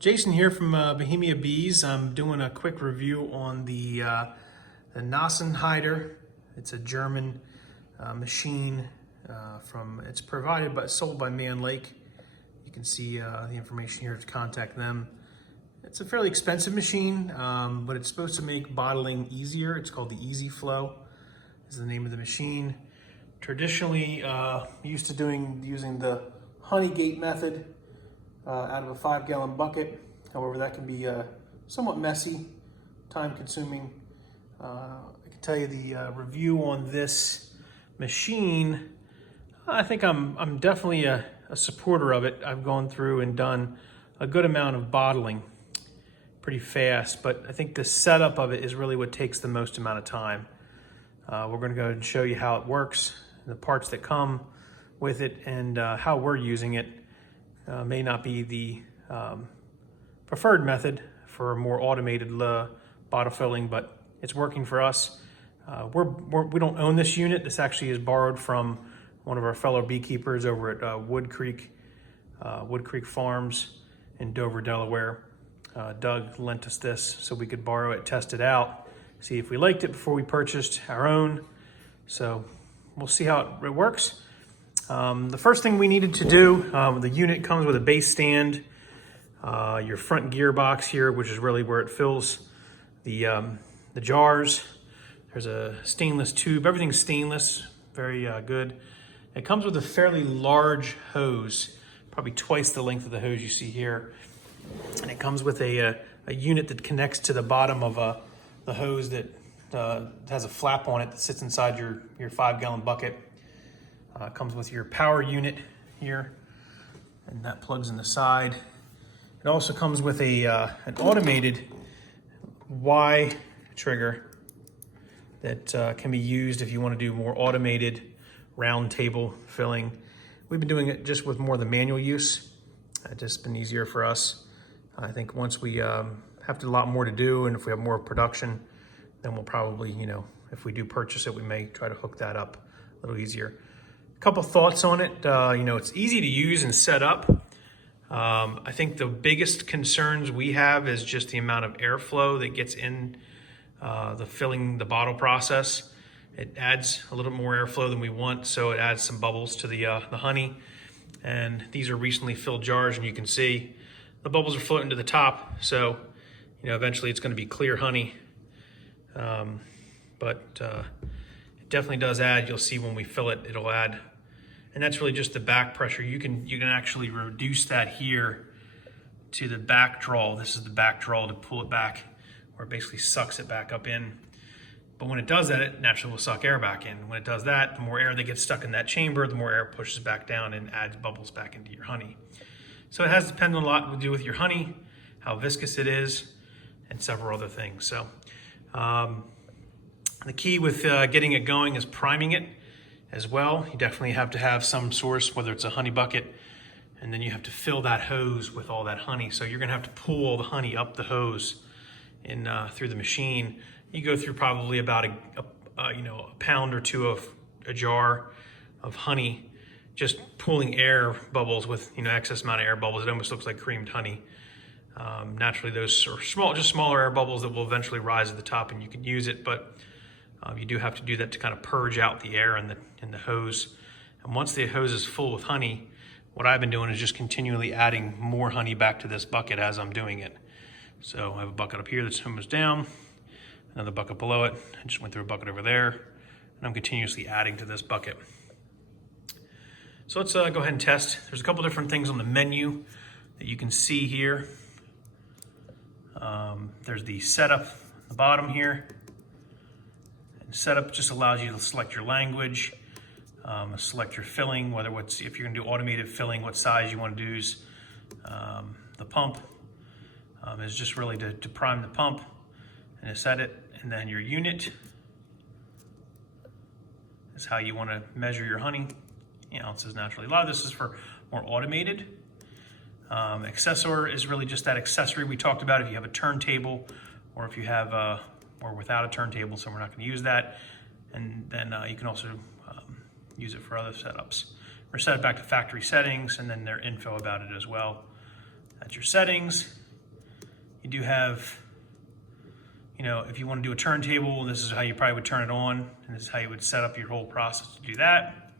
Jason here from Bohemia Bees. I'm doing a quick review on the Nasenheider. It's a German machine it's provided but sold by Mann Lake. You can see the information here to contact them. It's a fairly expensive machine, but it's supposed to make bottling easier. It's called the Easy Flow, is the name of the machine. Traditionally used to using the Honeygate method out of a 5-gallon bucket. However, that can be somewhat messy, time consuming. I can tell you the review on this machine, I think I'm definitely a supporter of it. I've gone through and done a good amount of bottling pretty fast, but I think the setup of it is really what takes the most amount of time. We're going to go ahead and show you how it works, the parts that come with it, and how we're using it. May not be the preferred method for a more automated bottle filling, but it's working for us. We don't own this unit. This actually is borrowed from one of our fellow beekeepers over at Wood Creek Farms in Dover, Delaware. Doug lent us this so we could borrow it, test it out, see if we liked it before we purchased our own. So we'll see how it works. The first thing we needed to do, the unit comes with a base stand, your front gearbox here, which is really where it fills the jars. There's a stainless tube. Everything's stainless, very good. It comes with a fairly large hose, probably twice the length of the hose you see here. And it comes with a unit that connects to the bottom of the hose that has a flap on it that sits inside your 5-gallon bucket. Comes with your power unit here, and that plugs in the side. It also comes with an automated Y trigger that can be used if you want to do more automated round table filling. We've been doing it just with more of the manual use. It's just been easier for us. I think once we have a lot more to do, and if we have more production, then we'll probably, if we do purchase it, we may try to hook that up a little easier. A couple thoughts on it. It's easy to use and set up. I think the biggest concerns we have is just the amount of airflow that gets in the filling the bottle process. It adds a little more airflow than we want, so it adds some bubbles to the honey. And these are recently filled jars, and you can see the bubbles are floating to the top. So, eventually it's going to be clear honey. But it definitely does add. You'll see when we fill it, it'll add. And that's really just the back pressure. You can actually reduce that here to the back draw. This is the back draw to pull it back, where it basically sucks it back up in. But when it does that, it naturally will suck air back in. When it does that, the more air that gets stuck in that chamber, the more air pushes back down and adds bubbles back into your honey. So it has depended a lot to do with your honey, how viscous it is, and several other things. So the key with getting it going is priming it as well. You definitely have to have some source, whether it's a honey bucket, and then you have to fill that hose with all that honey. So you're gonna have to pull all the honey up the hose in through the machine. You go through probably about a pound or two of a jar of honey, just pulling air bubbles with excess amount of air bubbles. It almost looks like creamed honey. Naturally, those are smaller air bubbles that will eventually rise at the top, and you can use it, but you do have to do that to kind of purge out the air in the hose. And once the hose is full with honey, what I've been doing is just continually adding more honey back to this bucket as I'm doing it. So I have a bucket up here that's almost down, another bucket below it. I just went through a bucket over there, and I'm continuously adding to this bucket. So let's go ahead and test. There's a couple different things on the menu that you can see here. There's the setup at the bottom here. And setup just allows you to select your language, select your filling, if you're gonna do automated filling, what size you want to use. The pump is just really to prime the pump and to set it. And then your unit is how you want to measure your honey. Ounces naturally. A lot of this is for more automated. Accessor is really just that accessory we talked about if you have a turntable, or if you have or without a turntable, so we're not going to use that. And then you can also use it for other setups. We're set it back to factory settings, and then their info about it as well. That's your settings. You do have, you know, if you want to do a turntable, this is how you probably would turn it on, and this is how you would set up your whole process to do that.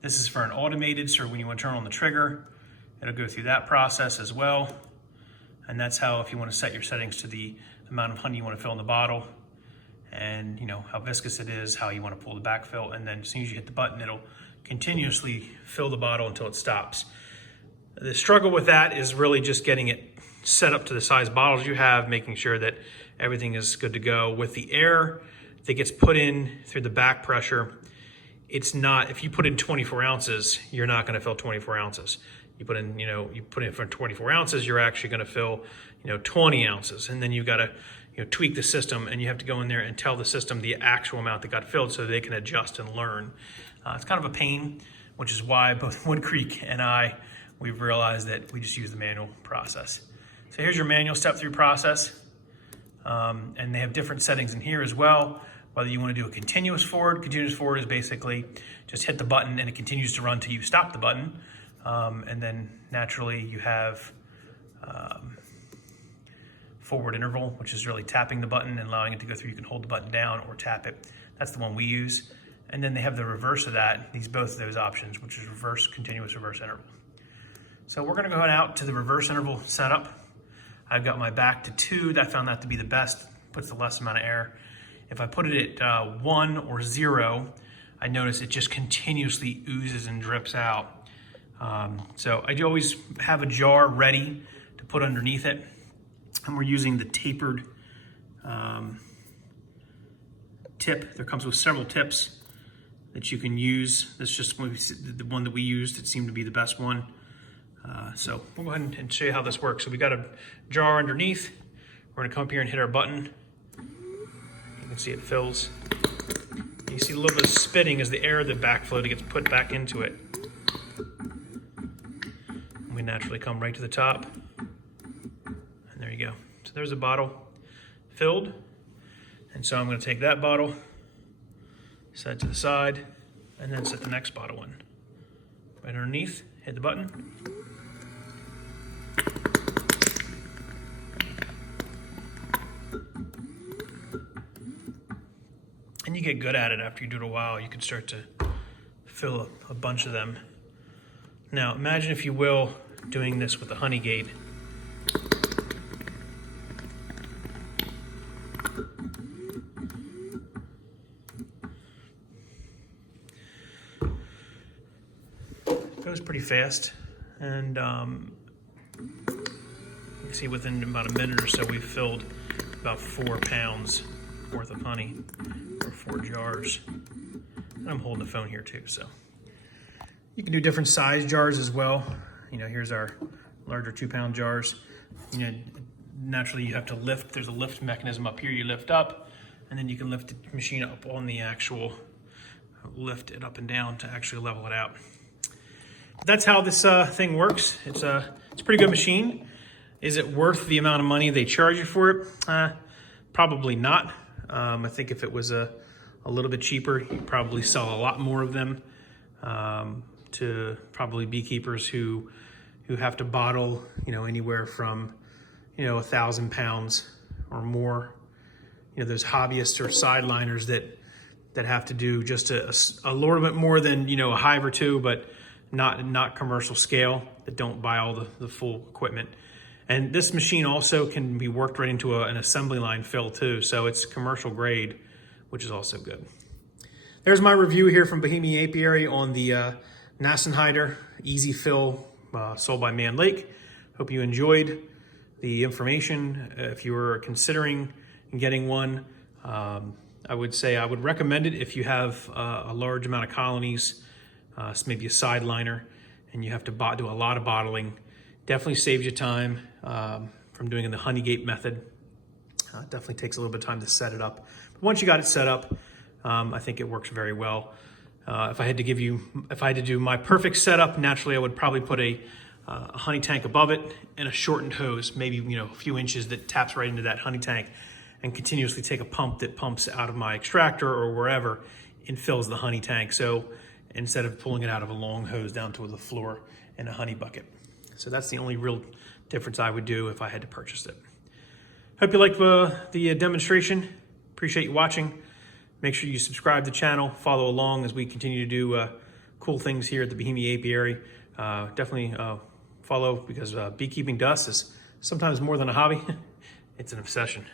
This is for an automated, so when you want to turn on the trigger, it'll go through that process as well. And that's how, if you want to set your settings to the amount of honey you want to fill in the bottle, and you know how viscous it is, how you want to pull the backfill, and then as soon as you hit the button, it'll continuously fill the bottle until it stops. The struggle with that is really just getting it set up to the size bottles you have, making sure that everything is good to go. With the air that gets put in through the back pressure, it's not, if you put in 24 ounces, you're not going to fill 24 ounces. You put in, you know, you put in for 24 ounces, you're actually going to fill, you know, 20 ounces. And then you've got to, you know, tweak the system, and you have to go in there and tell the system the actual amount that got filled so they can adjust and learn. It's kind of a pain, which is why both Wood Creek and we've realized that we just use the manual process. So here's your manual step-through process. And they have different settings in here as well. Whether you want to do a continuous forward is basically just hit the button and it continues to run till you stop the button. And then naturally you have forward interval, which is really tapping the button and allowing it to go through. You can hold the button down or tap it. That's the one we use. And then they have the reverse of that, both of those options, which is reverse, continuous reverse interval. So we're gonna go out to the reverse interval setup. I've got my back to 2. I found that to be the best, puts the less amount of air. If I put it at 1 or 0, I notice it just continuously oozes and drips out. So I do always have a jar ready to put underneath it. And we're using the tapered tip. There comes with several tips that you can use. That's just the one that we used. It seemed to be the best one. So we'll go ahead and show you how this works. So we got a jar underneath. We're gonna come up here and hit our button. You can see it fills. You see a little bit of spitting as the air of the backflow that gets put back into it. And we naturally come right to the top. And there you go. So there's a bottle filled. And so I'm gonna take that bottle, set it to the side, and then set the next bottle in. Right underneath, hit the button. And you get good at it after you do it a while. You can start to fill a bunch of them. Now, imagine, if you will, doing this with the Honeygate. It goes pretty fast, and you can see within about a minute or so we've filled about 4 pounds worth of honey, or 4 jars. And I'm holding the phone here too, so. You can do different size jars as well. You know, here's our larger 2-pound jars. You know, naturally you have to lift. There's a lift mechanism up here. You lift up, and then you can lift the machine up on the actual, lift it up and down to actually level it out. That's how this thing works. It's a pretty good machine. Is it worth the amount of money they charge you for it? Probably not. I think if it was a little bit cheaper, you'd probably sell a lot more of them to probably beekeepers who have to bottle, you know, anywhere from, you know, 1,000 pounds or more. You know, there's hobbyists or sideliners that have to do just a little bit more than, you know, a hive or 2, but not commercial scale, that don't buy all the full equipment. And this machine also can be worked right into an assembly line fill too. So it's commercial grade, which is also good. There's my review here from Bohemian Apiary on the Nassenhyder Easy Fill sold by Mann Lake. Hope you enjoyed the information. If you were considering getting one, I would say I would recommend it if you have a large amount of colonies, maybe a side liner, and you have to do a lot of bottling. Definitely saves you time from doing it in the Honeygate method. It definitely takes a little bit of time to set it up. But once you got it set up, I think it works very well. If I had to do my perfect setup, naturally I would probably put a honey tank above it and a shortened hose, maybe, you know, a few inches, that taps right into that honey tank, and continuously take a pump that pumps out of my extractor or wherever and fills the honey tank. So instead of pulling it out of a long hose down to the floor in a honey bucket. So that's the only real difference I would do if I had to purchase it. Hope you liked the demonstration. Appreciate you watching. Make sure you subscribe to the channel, follow along as we continue to do cool things here at the Bohemia Apiary. Definitely follow, because beekeeping to us is sometimes more than a hobby. It's an obsession.